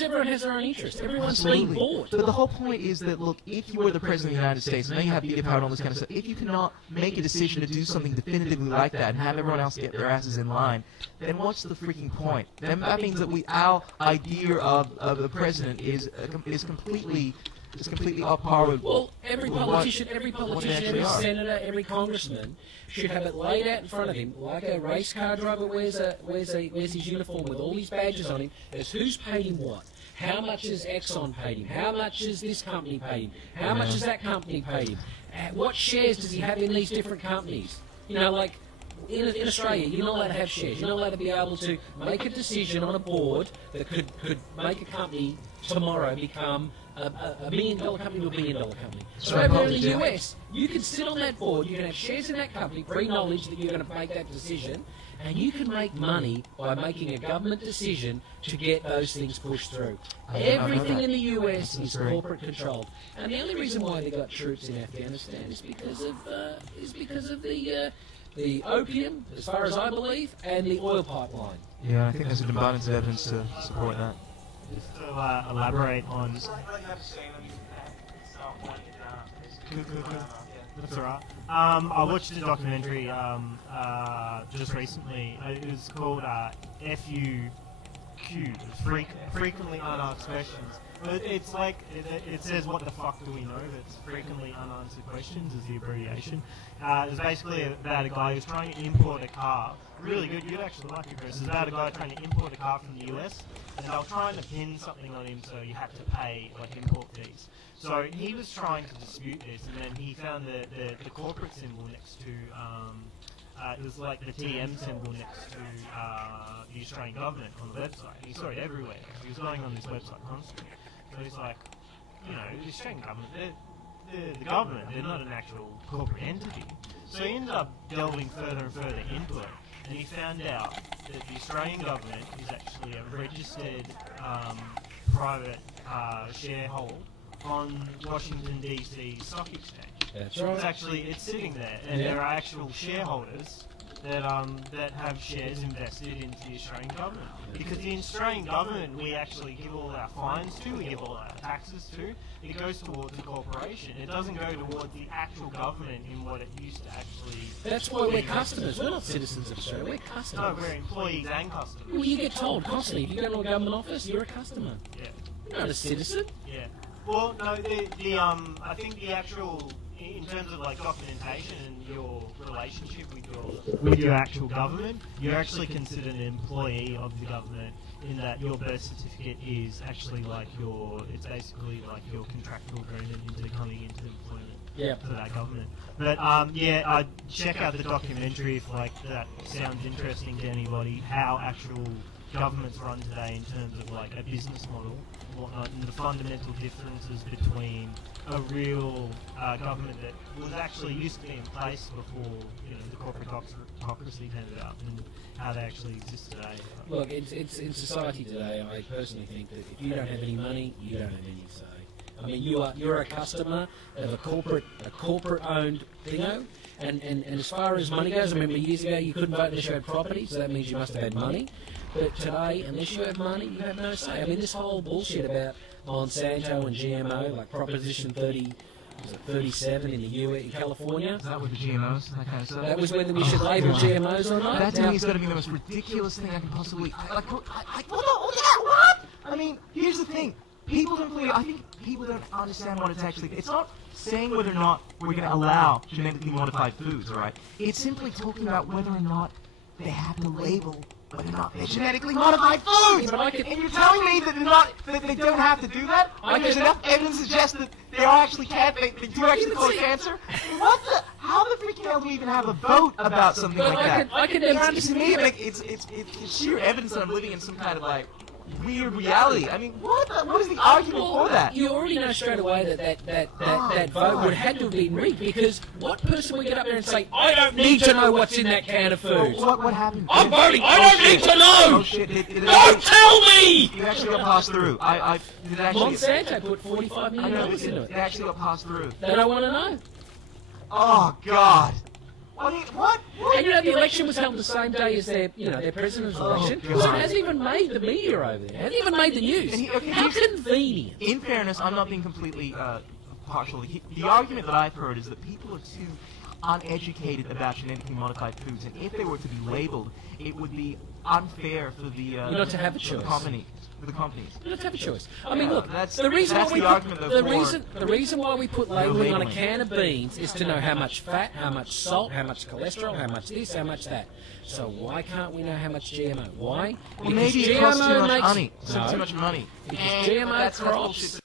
Everyone has their own interest. Everyone's being bought. But the whole point is that, look, if you were the President of the United States, and then you have bigger power and all this kind of stuff, if you cannot make a decision to do something definitively like that and have everyone else get their asses in line, then what's the freaking point? Then that means that our idea of the President is completely off par with... Well, every politician, every senator, every congressman should have it laid out in front of him, like a race car driver wears his uniform with all these badges on him, as who's paid him what. How much has Exxon paid him? How much has this company paid him? How much has that company paid him? What shares does he have in these different companies? You know, like in Australia, you're not allowed to have shares. You're not allowed to be able to make a decision on a board that could make a company tomorrow become a $1 million company to a $1 billion company. So over in the US, you can sit on that board, you can have shares in that company, pre-knowledge that you're going to make that decision, and you can make money by making a government decision to get those things pushed through. Everything in the US is corporate controlled, and the only reason why they got troops in Afghanistan is because of the opium, as far as I believe, and the oil pipeline. Yeah, I think there's an abundance of evidence to support that. Just to elaborate on... That's alright. I watched a documentary just recently. It was called FUQ, Frequently Unasked Questions. It's like, it says, what the fuck do we know? That's frequently unanswered questions is the abbreviation. It was basically about a guy who's trying to import a car. Really good, you'd actually like it, Chris. It's about a guy trying to import a car from the US, and they were trying to pin something on him so you had to pay, like, import fees. So he was trying to dispute this, and then he found the corporate symbol next to, it was like the TM symbol next to the Australian government on the website. He saw it everywhere. He was going on this website constantly. So he's like, you know, the Australian government, they're the government, they're not an actual corporate entity. So he ended up delving further and further into it, and he found out that the Australian government is actually a registered private shareholder on Washington DC Stock Exchange. That's right. It's sitting there, and there are actual shareholders that have shares invested into the Australian government. Because the Australian government, we actually give all our fines to, we give all our taxes to. It goes towards the corporation. It doesn't go towards the actual government in what it used to actually... That's why we're customers. We're not citizens of Australia. We're customers. No, we're employees and customers. Well, you get told constantly, if you go to a government office, you're a customer. Yeah. You're not a citizen. Yeah. Well, no, I think the actual... In terms of like documentation and your relationship with your actual government, you're actually considered an employee of the government in that your birth certificate is actually like it's basically like your contractual agreement into coming into employment for that government. But yeah, check out the documentary if like that sounds interesting to anybody, how actual governments run today in terms of like a business model and whatnot, and the fundamental differences between a real government that was actually used to be in place before the corporate autocracy ended up, and how they actually exist today. Look, it's in society today. I personally think that if you don't have any money, you don't have any say. I mean, you're a customer of a corporate-owned thingo, and as far as money goes, I remember years ago you couldn't vote unless you had property, so that means you must have had money. But today, unless you have money, you have no say. I mean, this whole bullshit about Monsanto and GMO, like Proposition 37 in in California. Is that with the GMOs, that kind of stuff? That was whether we should label GMOs or not. That to me is going to be the most ridiculous thing I can possibly... What? I mean, here's the thing. I think people don't understand what it's actually... It's not saying whether or not we're going to allow genetically modified foods, alright? It's simply talking about whether or not they have to label whether or not they're genetically modified foods! Yeah, and you're telling me that they don't have to do that? When there's enough evidence to suggest that they are actually they do actually cause cancer? How the freaking hell do we even have a vote about something like that? To me, it's sheer evidence that I'm living in some kind of like weird reality. I mean, what is the argument for that? You already know straight away that vote would have to have been rigged, because what person would get up there and say, I don't need to know what's in that can of food? What happened? I'm voting, I don't need to know! Oh shit, don't tell me! It actually got passed through. Monsanto put $45 million into it. It actually got passed through. They don't want to know. Oh god. What? And you know, the election was held the same day as their president's election. So it hasn't even made the media over there. It hasn't even made the news. How convenient. In fairness, I'm not being completely partial. The argument that I've heard is that people are too uneducated about genetically modified foods, and if they were to be labeled, it would be unfair for the not to have a choice. For the companies. You don't have a choice. I mean, look, the reason why we put labeling on a can of beans is to know how much fat, how much salt, how much cholesterol, how much this, how much that. So why can't we know how much GMO? Why? Well, maybe it costs too much money. No, Too much money. Because GMO crops